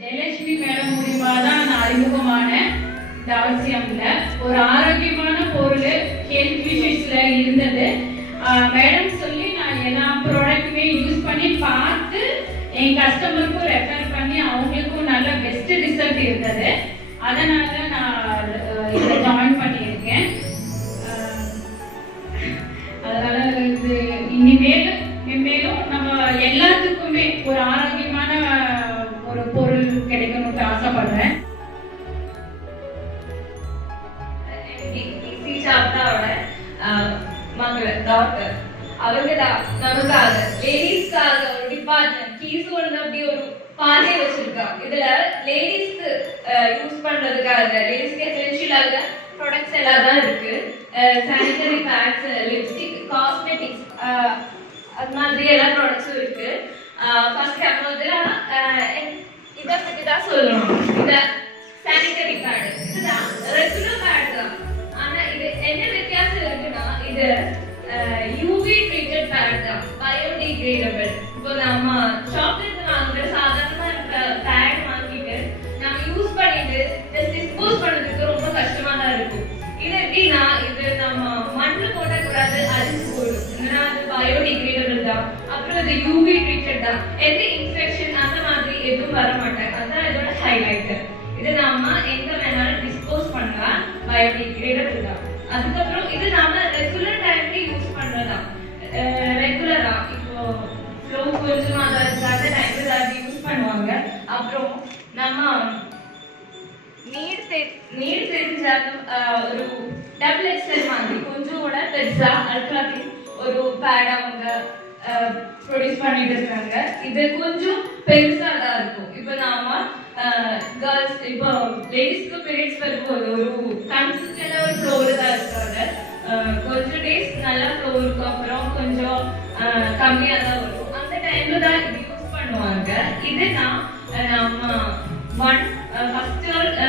Jayalakshmi madam மூலியமா தான் நான் அறிமுகமான இந்த அவசியம் இல்லை. ஒரு ஆரோக்கியமான பொருள் ஹெல்த் விஷயத்துல இருந்தது. மேடம் சொல்லி நான் எல்லா ப்ராடக்ட்டுமே யூஸ் பண்ணி பார்த்து என் கஸ்டமருக்கும் ரெஃபர் பண்ணி அவங்களுக்கும் நல்ல பெஸ்ட் ரிசல்ட் இருந்தது. அதனால நான் இதை ஜாயின் பண்ணியிருக்கேன். அதனால இது இனிமேலும் நம்ம எல்லாத்துக்குமே ஒரு ஆரோக்கியமான ஒரு பொருள் கிடைக்கணும்னு ஆசைப்படுறேன். டாக்டர் அவங்க நமக்காக லேடிஸ்க்காக ஒரு டிபார்ட்மெண்ட் கீசோன்னு அப்படி ஒரு பாதை வச்சிருக்காங்க. இதுல லேடிஸ்க்கு யூஸ் பண்றதுக்காக லேடிஸ்க்கு எசென்ஷியலாக ப்ராடக்ட்ஸ் எல்லாம் தான் இருக்கு. சானிட்டரி பேட்ஸ், லிப்ஸ்டிக், காஸ்மெட்டிக்ஸ் அது மாதிரி எல்லா ப்ராடக்ட்ஸும் இருக்கு. ஃபர்ஸ்ட் நம்ம வந்து இதை பற்றி தான் சொல்லணும். இந்த சானிட்டரி பேட் இதுதான் ரெகுலர் பேட் தான். ஆனா இது என்ன வித்தியாசம் இருக்குன்னா இது யூவி ட்ரீட்டட் பேட் தான், பயோடிகிரேடபிள். இப்போ நம்ம ஷாப்ல வாங்குற சாதாரணமா இருக்கிற பேட் வாங்கிட்டு நம்ம யூஸ் பண்ணிட்டு ஜஸ்ட் டிஸ்போஸ் பண்றதுக்கு ரொம்ப கஷ்டமா தான் இருக்கும். இது எப்படின்னா இது நம்ம மண்ணில் போடக்கூடாது, அரிசி போடும். ஏன்னா அது பயோடிகிரேடபிள் தான். அப்புறம் இது யூவி ட்ரீட்டட் தான். எந்த இன்ஃபெக்ஷன் அந்த மாதிரி எதுவும் வர மாட்டாங்க. அதுதான் இதோட ஹைலைட். இது நாம எங்க வேணாலும் டிஸ்போஸ் பண்ணலாம், பயோடிகிரேடபிள் தான். அதுக்கப்புறம் இது நாம ரெகுலர் டைம்ல யூஸ் பண்றதா. ரெகுலரா இப்போ ஃப்ளோ கொஞ்சம் அந்த டைம்ல அதை யூஸ் பண்ணுவாங்க. அப்புறம் நம்ம நீர் தெரிஞ்சாலும் ஒரு டபுள் எக்ஸ்எல் மாதிரி கொஞ்சம் கூட பெருசா அல்ட்ராபின் ஒரு பேட் அவங்க ப்ரொடியூஸ் பண்ணிட்டு இருக்காங்க. இது கொஞ்சம் பெருசா தான் இருக்கும். இப்போ நாம கேர்ள்ஸ் இப்போ லேடிஸ்க்கு பீரியட்ஸ் வரும்போது ஒரு கன்சிஸ்டன்டா ஒரு ஃப்ளோர் தான் இருக்காங்க. கொஞ்சம் டேஸ் நல்லா ஃப்ளோ இருக்கும், அப்புறம் கொஞ்சம் கம்மியா தான் வரும். அந்த டைம்ல தான் இது யூஸ் பண்ணுவாங்க. இது நம்ம ஃபர்ஸ்ட்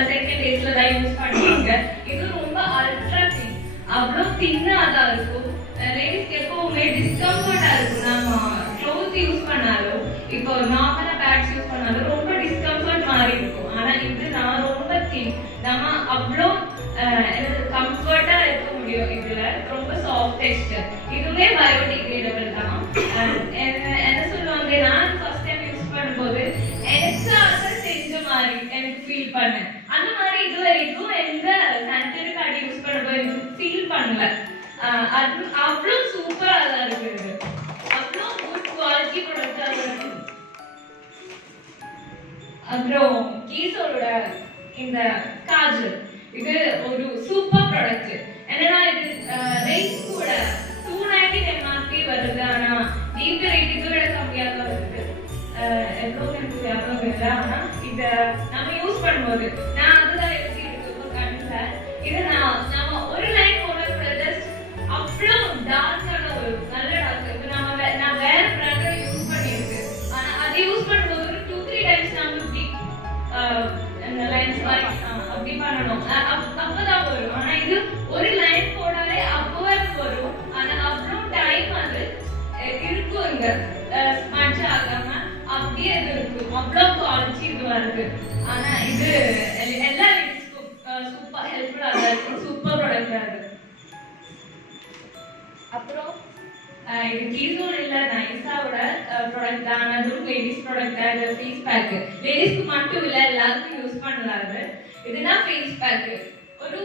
செகண்ட் டேஸ்ல தான் யூஸ் பண்ணுவாங்க. இது ரொம்ப அல்ட்ரா தின், அவ்வளோ தின்னா தான் இருக்கும். லேடிஸ்க்கு எப்பவுமே டிஸ்கம்ஃபர்ட்டா இருக்கும். நம்ம க்ளோத் யூஸ் பண்ணாலும் இப்போ நார்மலா பேட்ஸ் யூஸ் பண்ணாலும் ரொம்ப டிஸ்கம்ஃபர்ட் மாதிரி இருக்கும். ஆனா இது நான் ரொம்ப தின், நம்ம அவ்வளோ கம்ஃபர்ட்டா இருக்க முடியும். இதுல ரொம்ப சாஃப்ட் டெக்ஸ்டர். இதுவே பயோடிகிரேடபிள் தான். என்ன சொல்லுவாங்க, நான் ஃபர்ஸ்ட் டைம் யூஸ் பண்ணும்போது எனக்கு செஞ்ச மாதிரி எனக்கு ஃபீல் பண்ணேன். அந்த மாதிரி இது வரைக்கும் எந்த சானிட்டரி பேட் யூஸ் பண்ணும்போது எனக்கு ஃபீல் பண்ணல. அது அவ்வளோ சூப்பரா தான் இருக்குது. அவ்வளோ குட் குவாலிட்டி ப்ராடக்டா இருக்கு. அப்புறம் கீசோட இந்த காஜல் இது ஒரு சூப்பர் ப்ராடக்ட். என்னன்னா இது ரேட் கூட 290 MRP வருது. ஆனா டிபி ரேட் இதை விட கம்மியா தான் இருக்கு. எவ்வளோ எனக்கு ஞாபகம் இல்லை. ஆனா இதை நம்ம யூஸ் பண்ணும்போது நான் அதுதான் எப்படி இருக்கு கண்ணுல. இது நம்ம ஒரு லைன் போட ஜஸ்ட் அவ்வளோ டார்க்கான ஒரு நல்ல டார்க். இப்போ நான் வேற பிராண்டை யூஸ் பண்ணிருக்கு. ஆனா அதை யூஸ் பண்ணும்போது ஒரு 2-3 டைம்ஸ் நம்ம இப்படி அந்த லைன்ஸ் மாதிரி அப்படி பண்ணணும், அப்பதான் வரும். ஆனா இது ஒரு லைன் போடாலே அப்பவே வரும். ஆனா அவ்வளோ டைம் அது இருக்கும். இங்க ஸ்மட்ச் ஆகாம அப்படியே இது இருக்கும். அவ்வளோ குவாலிட்டி இது வருது. ஆனா இது எல்லா லேடிஸ்க்கும் சூப்பர் ஹெல்ப்ஃபுல்லா இருக்கும். சூப்பர் ப்ராடக்டா இருக்கு. அப்புறம் இது கீசோன் இல்ல நைசாவோட ப்ராடக்ட் தான். அதுவும் லேடிஸ் ப்ராடக்ட் தான். இது ஃபேஸ் பேக் லேடிஸ்க்கு மட்டும் இல்ல எல்லாருக்கும் யூஸ் பண்ணலாது. இதுதான் ஃபேஸ் பேக். ஒரு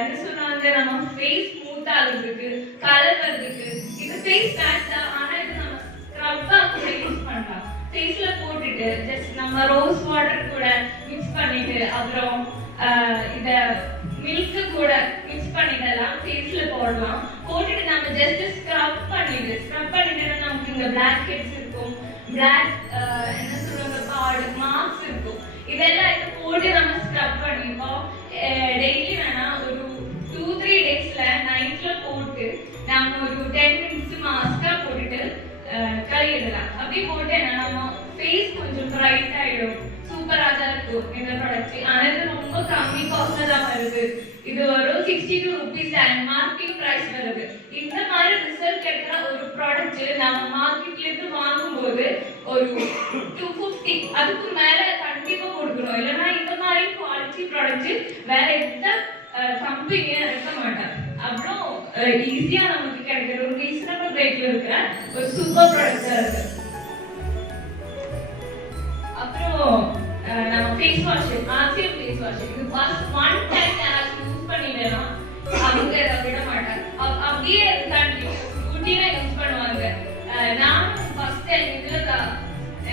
என்ன சொல்றாங்க, நம்ம ஃபேஸ் ஸ்மூத் ஆகுறதுக்கு, கலர் வர்றதுக்கு இது ஃபேஸ் பேக் தான். ஆனா இது நம்ம ஸ்க்ரப்பா கூட யூஸ் பண்ணலாம். ஃபேஸ்ல போட்டுட்டு ஜஸ்ட் நம்ம ரோஸ் வாட்டர் கூட மிக்ஸ் பண்ணிட்டு அப்புறம் இத மில்க் கூட மிக்ஸ் பண்ணிடலாம். ஃபேஸ்ல போடலாம். போட்டுட்டு நம்ம ஜஸ்ட் ஸ்க்ரப் பண்ணிட்டு நமக்கு இங்க பிளாக் ஹெட்ஸ் இருக்கும், பிளாக் என்ன சொல்றாங்க பாடு மார்க்ஸ் இருக்கும். இதெல்லாம் இது போட்டு நம்ம ஸ்க்ரப் பண்ணிப்போம். டெய்லி வேணா ஒரு 2-3 டேஸ்ல நைட்ல போட்டு நம்ம ஒரு 10 மினிட்ஸ் மாஸ்கா போட்டுட்டு கழுவிடலாம். அப்படி போட்டு நம்ம ஃபேஸ் கொஞ்சம் பிரைட் ஆயிடும். சூப்பரா தான் இருக்கும் இந்த ப்ராடக்ட். ஆனா இது ரொம்ப கம்மி காஸ்ட்ல தான் வருது. இது ஒரு 62 rupees மார்க்கெட் பிரைஸ் வருது. இந்த மாதிரி ரிசல்ட் கிடைக்கிற ஒரு ப்ராடக்ட் நம்ம மார்க்கெட்ல இருந்து வாங்கும்போது ஒரு 250 அதுக்கு மேல கண்டிப்பா கொடுக்கணும். இல்லைன்னா இந்த மாதிரி குவாலிட்டி ப்ராடக்ட் வேற எந்த கம்பெனியும் இருக்க மாட்டாங்க. அவ்வளோ ஈஸியா நமக்கு கிடைக்கிற ஒரு ரீசனபிள் ரேட்ல இருக்கிற ஒரு சூப்பர் ப்ராடக்டா இருக்கு. அப்புறம் நம்ம face wash, RCM face wash, இது ஃபர்ஸ்ட் ஒன் டைம் யாராச்சும் யூஸ் பண்ணிட்டேன்னா அவங்க அதை விட மாட்டாங்க. அப்படியே ரூட்டீனா யூஸ் பண்ணுவாங்க. நான் ஃபர்ஸ்ட் டைம் இதுல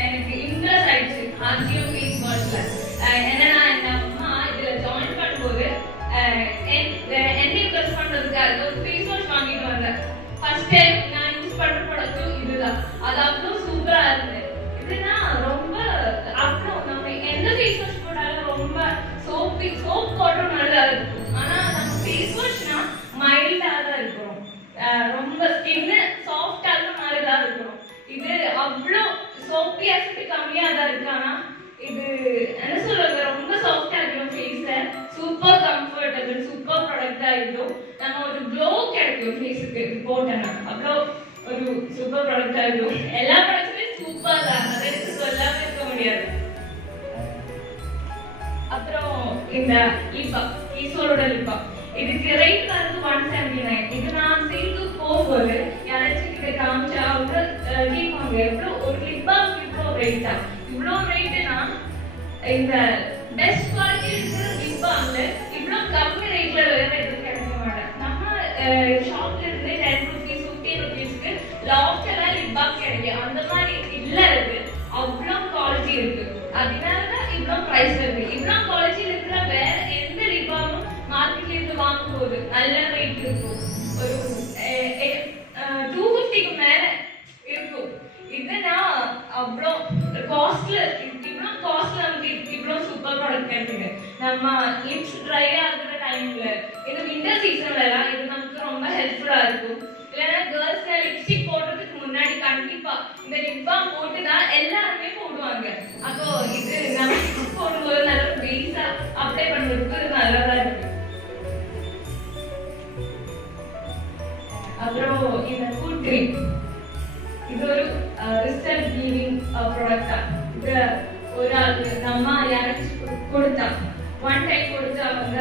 எனக்கு இம்ப்ரெஸ் ஆயிடுச்சு ஆர்சிஎம் ஃபேஸ் வாஷ்ல. என்னன்னா என் அம்மா இதுல ஜாயின் பண்ணும்போது என்ன யூஸ் பண்றதுக்காக ஒரு ஃபேஸ் வாஷ் வாங்கிட்டு வந்தேன். ஃபர்ஸ்ட் டைம் நான் யூஸ் பண்ற ப்ராடக்ட்டும் இதுதான். அது அவ்வளோ சூப்பரா இருந்தது. இதுனா ரொம்ப அப்புறம் நம்ம எந்த ஃபேஸ் வாஷ் போட்டாலும் ரொம்ப சோப் போட்டோம் நல்லா இருக்கும். ஆனா நம்ம ஃபேஸ் வாஷ்னா மைல்டா தான் இருக்கும். ரொம்ப ஸ்கின் சாஃப்டா மாதிரி தான் இருக்கும். இது அவ்வளோ சோப்பி அசிட்டி கம்மியா தான் இருக்கு. ஆனா இது என்ன சொல்றது, ரொம்ப சாஃப்டா இருக்கும் ஃபேஸ. சூப்பர் கம்ஃபர்டபிள் சூப்பர் ப்ராடக்டா இருக்கும். நம்ம ஒரு க்ளோ கிடைக்கும் ஃபேஸுக்கு போட்டோம்னா. அவ்வளோ ஒரு சூப்பர் ப்ராடக்டா இருக்கும். எல்லா ப்ராடக்ட்டுமே சூப்பர் தான், அதை எடுத்து சொல்லாம இருக்க முடியாது. அப்புறம் இந்த லிப்பா, ஈசோரோட லிப்பா, இதுக்கு ரேட் வந்து 179. இது நான் சேல்க்கு போகும்போது யாராச்சும் கிட்ட காமிச்சா அவங்க கேட்பாங்க எவ்வளோ ஒரு லிப்பா இவ்வளோ ரேட்டா. இவ்வளோ ரேட்டுனா இந்த பெஸ்ட் குவாலிட்டி இருக்கிற லிப்பாங்க இவ்வளோ கம்மி ரேட்ல வேற எதுவும் கிடைக்க மாட்டேன். நம்ம ஷாப்ல இருந்து 10 rupees 15 rupeesக்கு லாஃப்டரா லிப்பா கிடைக்கும். அந்த மாதிரி இல்ல இருக்கு. அவ்வளோ குவாலிட்டி இருக்கு. அதனால இவ்வளோ பிரைஸ் இருக்கு. இவ்வளோ குவாலிட்டி இருக்கிற வேற எந்த லிப்பாவும் மார்க்கெட்ல இருந்து வாங்கும்போது நல்ல ரேட் இருக்கும். ஒரு 250க்கு மேல இருக்கும். இதுனா அவ்வளோ காஸ்ட்ல, இவ்வளோ காஸ்ட்ல நமக்கு இவ்வளோ சூப்பர் ப்ராடக்ட் கிடைக்குது. நம்ம லிப்ஸ் ட்ரை ஆகுற டைம்ல இது விண்டர் சீசன்ல எல்லாம் இது நமக்கு ரொம்ப ஹெல்ப்ஃபுல்லா இருக்கும். இல்லைன்னா கேர்ள்ஸ் லிப்ஸ்டிக் போடுறதுக்கு முன்னாடி கண்டிப்பா இந்த லிப் பாம் போட்டு தான் எல்லாருமே போடுவாங்க. அப்போ இது நம்ம போடும்போது நல்ல பேஸா அப்ளை பண்றதுக்கு நல்லதா இருக்கு. அப்புறம் இந்த ஃபுட் கிரீம், இது ஒரு ரிசல்ட் கிவிங் ப்ராடக்டா. இது ஒரு ஆளுக்கு நம்ம யாராச்சும் கொடுத்தா ஒன் டைம் கொடுத்து அவங்க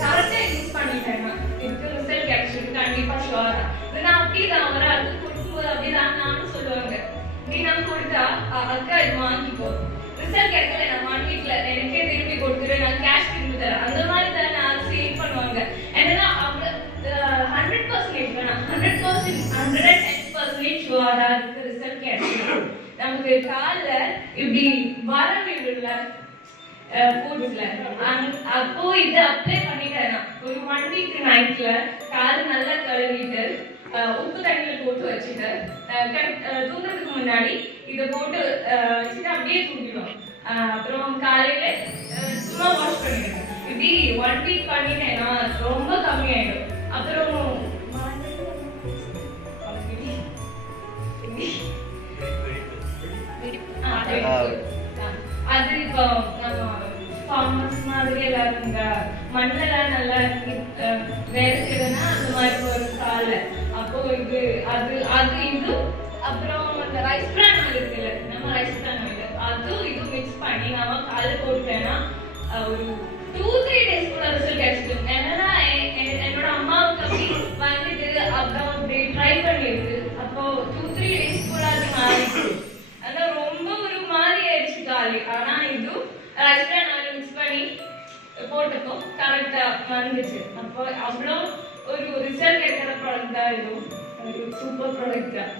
கரெக்டா யூஸ் பண்ணிட்டேன்னா இதுக்கு ரிசல்ட் கிடைச்சிருக்கு கண்டிப்பா ஷுவரா. நான் அப்படிதான் ஒரு ஆளுக்கு கொடுக்கும்போது அப்படிதான் நானும் சொல்லுவாங்க. இப்படி நான் கொடுத்தா அக்கா இது வாங்கிக்கோ, ரிசல்ட் கிடைக்கல நான் வாங்கிக்கல எனக்கே திருப்பி கொடுத்துரு, நான் கேஷ் திருப்பி தரேன், அந்த மாதிரி தான் நான் சேல் பண்ணுவாங்க. என்னன்னா அவங்க 100% வேணாம், 110% ஷுவரா இருக்கு ரிசல்ட் கிடைச்சிருக்கு. நமக்கு கால்ல இப்படி வரவில்லை ஃபுட்ஸ்ல அப்போ இது அப்ளை பண்ணிட்டேன்னா ஒரு 1 week நைட்ல கால் நல்லா கழுவிட்டு உப்பு தண்ணியில போட்டு வச்சுட்டு தூங்குறதுக்கு முன்னாடி இதை போட்டு வச்சுட்டு அப்படியே தூங்கிடும். அப்புறம் காலையில சும்மா வாஷ் பண்ணிடுவேன். இப்படி 1 week பண்ணிட்டேன்னா ரொம்ப கம்மியாயிடும். அப்புறம் அது இப்போ நம்ம ஃபார்மர்ஸ் மாதிரி எல்லாரும் இந்த மண்ணெல்லாம் நல்லா வேலை செய்யறதுன்னா அந்த மாதிரி ஒரு கால அப்போ இது அது அது இது அப்புறம் அந்த ரைஸ் பிரான் ஆயில் இருக்குல்ல, நம்ம ரைஸ் பிரான் ஆயில் அதுவும் இது மிக்ஸ் பண்ணி நம்ம காலை போட்டுட்டேன்னா ஒரு 2-3 days கூட ரிசல்ட் கிடைச்சிடும். என்னன்னா என்னோட அம்மாவுக்கு அப்படி வந்துட்டு அப்புறம் அப்படி ட்ரை பண்ணிருக்கு. அப்போ 2-3 days கூட அது மாறிடுச்சு. அதான் ரொம்ப ஒரு மாதிரி ஆயிடுச்சு காலி. ஆனா இது ரைஸ் பிரான் ஆயில் மிக்ஸ் பண்ணி போட்டப்போ கரெக்டா வந்துச்சு. அப்போ அவ்வளோ ஒரு ரிசல்ட் கிடைக்கிற ப்ராடக்ட் தான் இது, ஒரு சூப்பர் ப்ராடக்ட் தான்.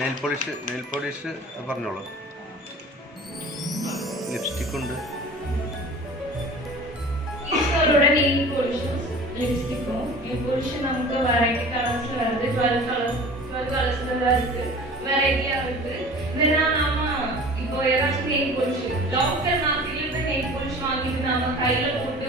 നെയിൽ പോളിഷ് പറഞ്ഞോളൂ. ലിപ്സ്റ്റിക് ഉണ്ട്. ഈസോരോட നെയിൽ പോളിഷും ലിപ്സ്റ്റിക്കും നെയിൽ പോളിഷ് നമുക്ക് വെറൈറ്റി കളേഴ്ஸ்ல வருது. 12 கலர்ஸ்ல தான் இருக்கு, வெரைட்டியா இருக்கு. இதெல்லாம் நாம இப்போ ஏதாச்சும் நெயில் போலிஷ் டாக்டர் மார்க்கெட்ல இருந்து நெயில் போலிஷ் வாங்கிட்டு நாம கையில போட்டு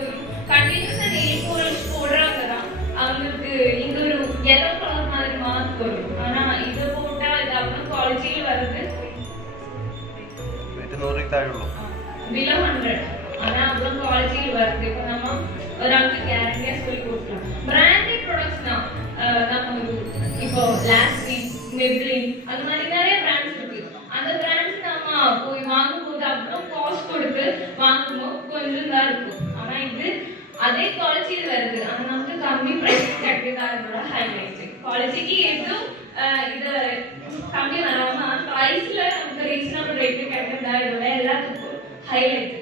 கண்டினியூஸா நெயில் போலிஷ் போடுறாங்கன்னா அவங்களுக்கு இங்க ஒரு yellow கலர் மாதிரி மார்க் வரும். ஆனா இது போட்டா இது அவ்வளோ குவாலிட்டியில வருது. below 100 ஆனா அவ்வளோ குவாலிட்டியில வருது. இப்போ நம்ம ஒராளுக்கு கேரண்டியா சொல்லி கொடுக்கலாம். பிராண்டட் ப்ராடக்ட்ஸ் தான் நம்ம இப்போ லாஸ்ட் மெப்ளின் அந்த மாதிரி நிறைய பிராண்ட்ஸ் இருக்கு. அந்த பிராண்ட்ஸ் நம்ம போய் வாங்கும்போது அவ்வளோ காஸ்ட் கொடுத்து வாங்கும்போது கொஞ்சம் தான் இருக்கும். ஆனா இது அதே குவாலிட்டியில் வருது. ஆனா நமக்கு கம்மி பிரைஸ் கிடைக்குதா இதோட ஹைலைட். குவாலிட்டிக்கு எதுவும் இது கம்மி வராம பிரைஸ்ல நமக்கு ரீசனபிள் ரேட்டு கிடைக்குதா இதோட எல்லாத்துக்கும் ஹைலைட்.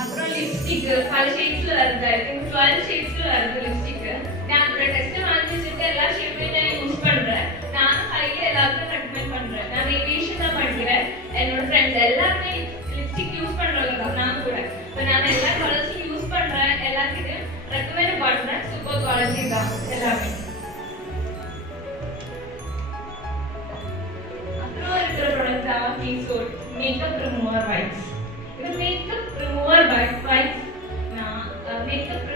அப்புறம் லிப்ஸ்டிக் பல ஷேட்ஸ்ல வருது. ஐ திங்க் 12 ஷேட்ஸ்ல வருது லிப்ஸ்டிக். நான் அதோட டெஸ்ட் வாங்கிச்சிட்டு எல்லா ஷேட்லயும் நான் யூஸ் பண்றேன். நான் ஹைல எல்லாருக்கும் ரெக்கமெண்ட் பண்றேன். நான் வேரியேஷன் தான் பண்றேன். என்னோட ஃப்ரெண்ட்ஸ் எல்லாருமே லிப்ஸ்டிக் யூஸ் பண்றவங்க தான். நான் கூட இப்போ நான் எல்லா கலர்ஸும் யூஸ் பண்றேன். எல்லாத்துக்கும் ரெக்கமெண்ட் பண்றேன். சூப்பர் குவாலிட்டி தான் எல்லாமே. அப்புறம் இருக்கிற ப்ராடக்ட் தான் கீசோல் மேக்கப் ரிமூவர் வைப்ஸ். இது மேக்கப் ரிமூவர் வைப்ஸ் நான் மேக்கப்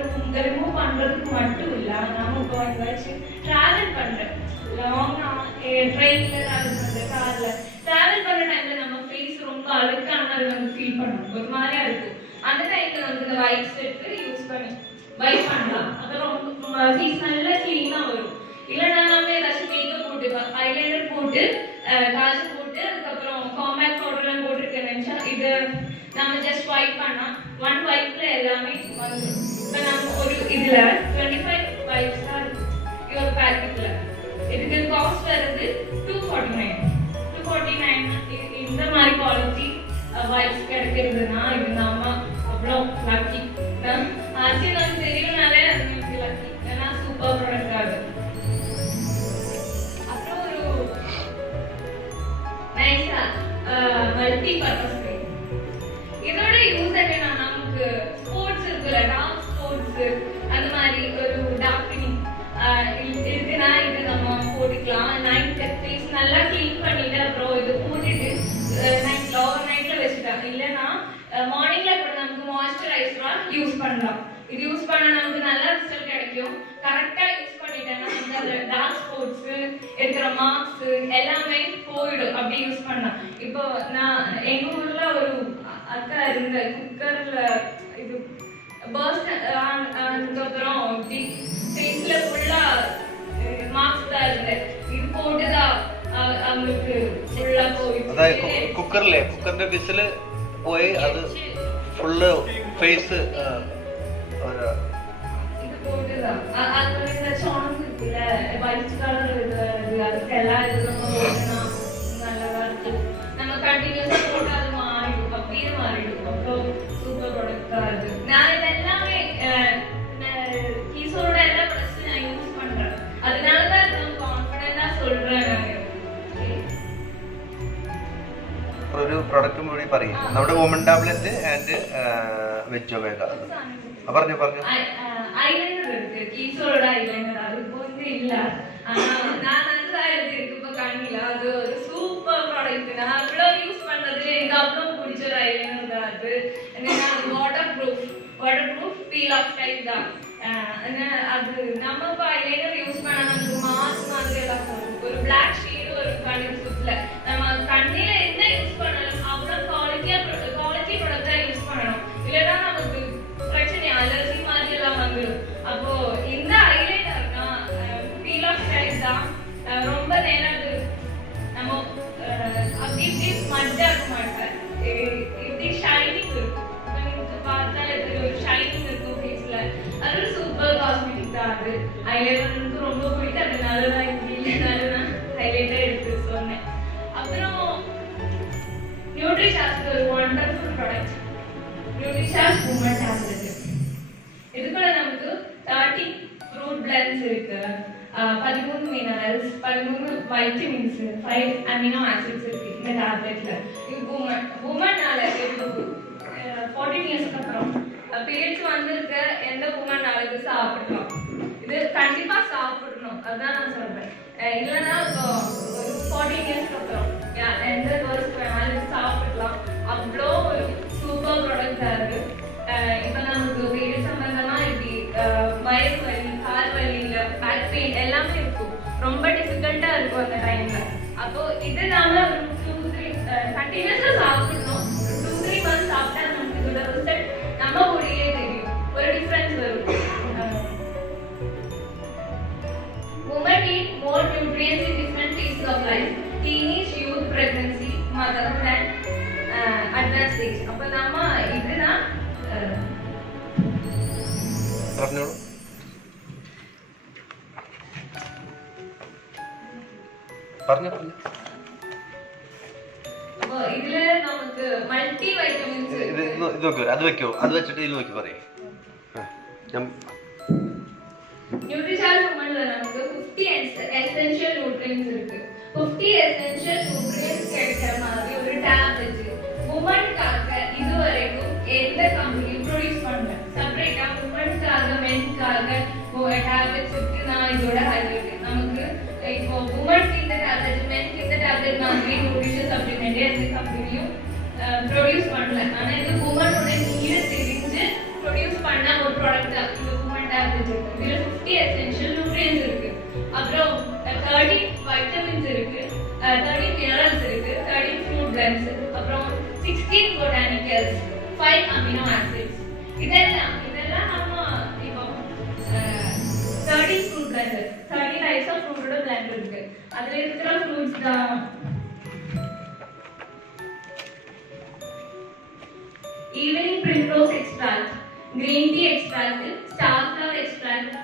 ரிமூவ் பண்றதுக்கு மட்டும் இல்ல, நாம இப்போ எங்கேயாச்சும் டிராவல் பண்றேன், லாங்கா ட்ரெயின்ல டிராவல் பண்றேன், கார்ல டிராவல் பண்ற டைம்ல நம்ம ஃபேஸ் ரொம்ப அழுக்கான மாதிரி வந்து ஃபீல் பண்ணுவோம், ஒரு மாதிரியா இருக்கும். அந்த டைம்ல வந்து இந்த வைப்ஸ் எடுத்து யூஸ் பண்ணி வைப் பண்ணலாம். அப்புறம் ஃபேஸ் நல்லா கிளீனா வரும். இல்லைன்னா நம்ம ஏதாச்சும் மேக்கப் போட்டு ஐலைனர் போட்டு காஜல் போட்டு அதுக்கப்புறம் காம்பேக்ட் பவுடர்லாம் போட்டுருக்கேன் நினைச்சா இது நம்ம ஜஸ்ட் வைப் பண்ணா ஒன் வைப்ல எல்லாமே வந்துடும். இப்போ நம்ம ஒரு இதுல 25 வைப்ஸ் தான் இருக்கும் ஒரு பேக்கெட்ல. இதுக்கு காஸ்ட் வருது 249. இந்த மாதிரி குவாலிட்டி வைப்ஸ் கிடைக்கிறதுனா இது நம்ம அவ்வளோ லக்கி. ஆச்சு நமக்கு தெரியலனாலே அது நமக்கு லக்கி. ஏன்னா சூப்பர் ப்ராடக்ட் ஆகுது. அப்புறம் ஒரு நைஸா மல்டி பர்பஸ் இதோட யூஸ் என்னன்னா நமக்கு ஸ்போர்ட்ஸ் இருக்குல்ல, டார்க் ஸ்போர்ட்ஸ் அந்த மாதிரி ஒரு டார்க்னிங் இருக்குன்னா இது நம்ம போட்டுக்கலாம். நைட் ஃபேஸ் நல்லா க்ளீன் பண்ணிட்டு அப்புறம் இது போட்டுட்டு நைட்ல ஓவர் நைட்ல வச்சுட்டாங்க. இல்லைன்னா மார்னிங்ல கூட நமக்கு மாய்ஸ்சரைசரா யூஸ் பண்ணலாம். இது யூஸ் பண்ணா நமக்கு நல்ல ரிசல்ட் கிடைக்கும். கரெக்டா யூஸ் பண்ணிட்டேன்னா அந்த டார்க் ஸ்போர்ட்ஸ் இருக்கிற மார்க்ஸ் எல்லாமே போயிடும் அப்படி யூஸ் பண்ணா. இப்போ நான் எங்க ஊர்ல ஒரு அக்கா இருந்த குக்கர்ல இது பர்ஸ்ட் அதுக்கப்புறம் இப்படி ஃபேஸ்ல ஃபுல்லா மார்க்ஸ் தான் இருந்தது. இது போட்டுதான் அவங்களுக்கு ஃபுல்லா போயிடுச்சு. കുക്കറിന്റെ വിസില് പോയി അത് ഫുള്ള് ഫേസ് இது போட்டுதான் அது இந்த சாங்ஸ் இருக்குல்ல ஒயிட் கலர் இது அதுக்கு எல்லா இதுவும் போட்டுனா நல்லதா இருக்கும். நம்ம கண்டினியூஸா போட்டு அது மாறிடும், அப்படியே மாறிடும். அப்புறம் சூப்பர் ப்ராடக்ட் தான் அது. நான் இது எல்லாமே கீசோட எல்லா ப்ராடக்ட்ஸும் நான் யூஸ் பண்றேன். அதனாலதான் நான் கான்ஃபிடென்ட்டா சொல்றேன். ഒരു പ്രൊഡക്റ്റും കൂടി പറയും. നമ്മുടെ woman tablet and veg omega പറഞ്ഞു ஐலைனர் இருக்கு, கீசோட ஐலைனர். அது இப்போ இல்ல, ஆனா நான் நல்லா இருக்கு இப்போ கண்ணில. அது ஒரு சூப்பர் ப்ராடக்ட். நான் அவ்வளோ யூஸ் பண்றது எனக்கு அவ்வளோ பிடிச்ச ஒரு ஐலைனர் தான் அது. அது water proof peel off type தான். அது நம்ம இப்போ ஐலைனர் யூஸ் பண்ணா நமக்கு மாஸ்க் மாதிரி எல்லாம் போகும். ஒரு பிளாக் ஷேடு ஒரு கண்ணில் சுத்தல நம்ம கண்ணில என்ன யூஸ் பண்ணணும் அவ்வளோ குவாலிட்டி ப்ராடக்டா யூஸ் பண்ணணும். இல்லைன்னா நமக்கு பிரச்சனை அலர்ஜி மாதிரி எல்லாம் வந்துடும். அப்போ இந்த ஐலைனர்னா பீல் ஆஃப் டைப் தான். ரொம்ப நேரம் அது நம்ம அப்படி இப்படி மட்டாக மாட்டேன். இப்படி ஷைனிங் இருக்கும். பார்த்தா இது ஒரு ஷைனிங் இருக்கும் ஃபேஸ்ல. அது சூப்பர் காஸ்மெட்டிக் தான். அது ஐலைனர் எனக்கு ரொம்ப பிடிக்கும். அதனால தான் இப்படி இல்லைனால நான் ஹைலைட்டா எடுத்து சொன்னேன். அப்புறம் நியூட்ரிஷாஸ் ஒரு wonderful product. Nutritious woman tablet. இதுக்குள்ள நமக்கு 30 ஃப்ரூட் பிளெண்ட்ஸ் இருக்கு, 13 மினரல்ஸ், 13 வைட்டமின்ஸ், 5 அமினோ ஆசிட்ஸ் இருக்கு இந்த டேப்லெட்ல. இது வுமன்னால 14 இயர்ஸ்க்கு அப்புறம் பீரியட்ஸ் வந்திருக்க எந்த வுமன்னால இது சாப்பிடலாம். இது கண்டிப்பா சாப்பிடணும், அதுதான் நான் சொல்றேன். இல்லைன்னா இப்போ 14 இயர்ஸ்க்கு அப்புறம் எந்த கேர்ள்ஸ்க்கு வேணாலும் இது சாப்பிடலாம். அவ்வளோ ஒரு சூப்பர் ப்ராடக்ட் அது. இப்போ நமக்கு வீடு சம்பந்தமா இப்படி வயிறு வலி, கால் வலி, இல்லை பேக் பெயின் எல்லாமே இருக்கும். ரொம்ப டிஃபிகல்ட்டா இருக்கும் அந்த டைம்ல. அப்போ இது நாம 2-3 கண்டினியூஸா சாப்பிடணும். 2-3 மந்த்ஸ் சாப்பிட்டா நமக்கு இதோட ரிசல்ட் நம்ம கூடயே தெரியும், ஒரு டிஃபரன்ஸ் வரும். Women need more nutrients in different phases of life. Stage. அப்ப நம்ம இதுதான் പറഞ്ഞോളൂ. പറഞ്ഞു പറഞ്ഞു. അപ്പൊ ഇതില് നമുക്ക് മൾട്ടി വൈറ്റമിൻസ് ഇത് നോക്കൂ, അത് വെക്കോ, അത് വെച്ചിട്ട് ഇതിൽ നോക്കി പറയേ. நியூட்ரிஷார்ஜ் உமன்ல நமக்கு 50 எசென்ஷியல் நியூட்ரியன்ட்ஸ் இருக்கு. 50 எசென்ஷியல் நியூட்ரியன்ட்ஸ் கிடைக்கிற மாதிரி ஒரு டேப்லெட் உமன்காக இதுவரைக்கும் எந்த கம்பெனியும் ப்ரொடியூஸ் பண்ணல. செப்பரேட்டா உமன்காக மென்காக டேப்லெட்ஸ் இருக்கு. நான் இதோட ஹைலைட் நமக்கு இப்போ உமன்க்கு இந்த டேப்லெட் மென்க்கு இந்த டேப்லெட் மாதிரி நியூட்ரிஷன் சப்ளிமெண்ட் எந்த கம்பெனியும் ப்ரொடியூஸ் பண்ணல. ஆனா இது உமனோட நீட தெரிஞ்சு ப்ரொடியூஸ் பண்ண ஒரு ப்ராடக்ட் தான் இந்த உமன் டேப்லெட். இதுல 50 எசென்ஷியல் நியூட்ரியன்ட்ஸ் இருக்கு. அப்புறம் 30 வைட்டமின்ஸ் இருக்கு, 30 மினரல்ஸ் இருக்கு, 30 ஃப்ரூட் பிளண்ட்ஸ், அப்புறம் 16 பொட்டானிக்கல்ஸ், 5 அமினோ ஆசிட்ஸ். இதெல்லாம் நம்ம இப்போ 30 ஃப்ரூட் பிளண்ட், 30 டைப்ஸ் ஆஃப் ஃப்ரூட்டோட பிளண்ட் இருக்கு. அதுல இருக்கிற ஃப்ரூட்ஸ் தான் evening primrose extract, green tea extract, star flower extract,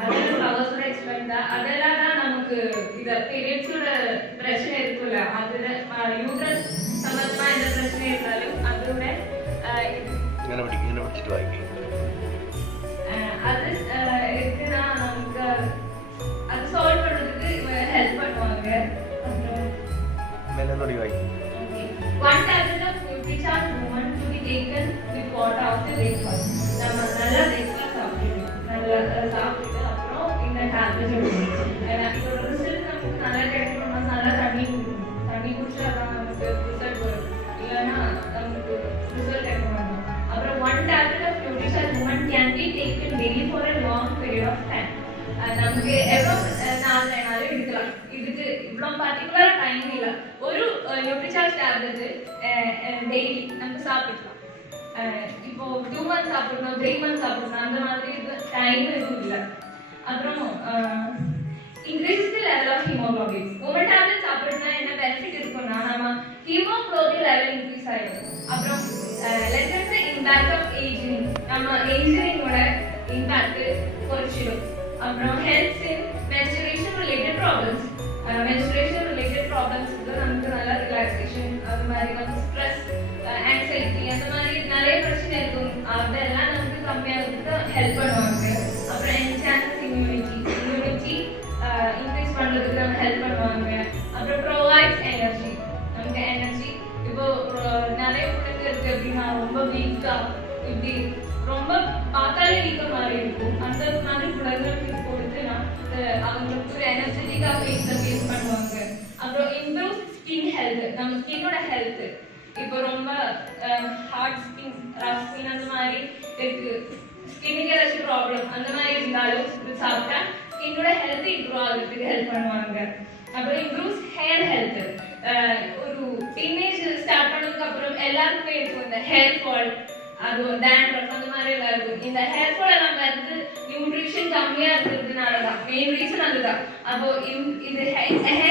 அதெல்லாம் ஃப்ளவர்ஸோட எக்ஸ்ட்ராக்ட் தான். அதெல்லாம் தான் நமக்கு இது பீரியட்ஸோட பிரச்சனை இருக்குல்ல, அதுல யூட்ரஸ் சம்பந்தமா எந்த பிரச்சனை இருந்தாலும் அதோட ഇങ്ങനെ പിടിച്ചിട്ട് വായിക്കും. அது இருக்குன்னா நமக்கு அது சால்வ் பண்றதுக்கு ஹெல்ப் பண்ணுவாங்க. அப்புறம் മെല്ലൊന്നുകൂടി വായിക്കും. One tablet of Nutricharge Woman to be taken with water after breakfast. நம்ம நல்லா breakfast சாப்பிட்டு அப்புறம் இந்த டேப்லெட் எடுக்கணும். இதோட ரிசல்ட் நமக்கு நல்லா கிடைக்கணும்னா நல்லா தண்ணி குடிச்சா தான் நமக்கு ரிசல்ட் வரும். இல்லைன்னா நமக்கு ரிசல்ட் கிடைக்க மாட்டோம். அப்புறம் one tablet of Nutricharge Woman can be taken daily for a long period of time. நமக்கு எவ்வளவு நாள் வேணாலும் எடுக்கலாம். இதுக்கு இவ்வளவு பர்டிகுலர் டைம் இல்ல. ஒரு நியூட்ரிசார்ஜ் டேப்லெட் டெய்லி நம்ம சாப்பிடலாம். இப்போ 2 months சாப்பிடணும், 3 months சாப்பிடணும், அந்த மாதிரி டைம் எதுவும் இல்லை. அப்புறம் increases the level of hemoglobin. ஒரு டேப்லெட் சாப்பிட்டா என்ன பெனிஃபிட் இருக்கும்னா நம்ம ஹீமோகுளோபின் லெவல் இன்க்ரீஸ் ஆயிடும். அப்புறம் lessens the impact of aging. நம்ம ஏஜிங்கோட இம்பாக்ட் குறைச்சிடும். அப்புறம் helps in menstruation related problems. menstruation related problems நமக்கு நல்ல ரிலாக்ஸேஷன், அது மாதிரி வந்து ஸ்ட்ரெஸ், ஆங்ஸைட்டி அந்த மாதிரி நிறைய பிரச்சனை இருக்கும். அதெல்லாம் நமக்கு கம்மியாகிறதுக்கு ஹெல்ப் பண்ணுவாங்க. அப்புறம் என்ஹான்ஸ் இம்யூனிட்டி இன்க்ரீஸ் பண்றதுக்கு நம்ம ஹெல்ப் பண்ணுவாங்க. அப்புறம் ப்ரொவைட்ஸ் எனர்ஜி, நமக்கு எனர்ஜி. இப்போ நிறைய பிள்ளைங்க இருக்கு அப்படின்னா ரொம்ப வீக்கா, இப்படி ரொம்ப பார்த்தாலே வீக்க மாதிரி இருக்கும். அந்த மாதிரி பிள்ளைங்களுக்கு கொடுத்துனா அவங்களுக்கு ஒரு எனர்ஜெட்டிக்கா ஃபேஸ் பண்ணுவாங்க. அப்புறம் இம்ப்ரூவ் ஸ்கின் ஹெல்த், நம்ம ஸ்கின்னோட ஹெல்த். இப்போ ரொம்ப ஹார்ட் ஸ்கின், ரஃப் ஸ்கின் அந்த மாதிரி இருக்கு, ஸ்கின்னுக்கு ஏதாச்சும் ப்ராப்ளம் அந்த மாதிரி இருந்தாலும் இது சாப்பிட்டா ஸ்கின்னோட ஹெல்த் இம்ப்ரூவ் ஆகிறதுக்கு ஹெல்ப் பண்ணுவாங்க. அப்புறம் இம்ப்ரூவ்ஸ் ஹேர் ஹெல்த். ஒரு டீனேஜ் ஸ்டார்ட் பண்ணதுக்கு அப்புறம் எல்லாருக்குமே இருக்கும் இந்த ஹேர் ஃபால், அது டேண்ட்ரஃப் அந்த மாதிரி எல்லாம் இருக்கும். இந்த ஹேர் ஃபால் எல்லாம் வந்து நியூட்ரிஷன் கம்மியா இருக்கிறதுனால தான் மெயின் ரீசன் அதுதான். அப்போ இது ஹேர்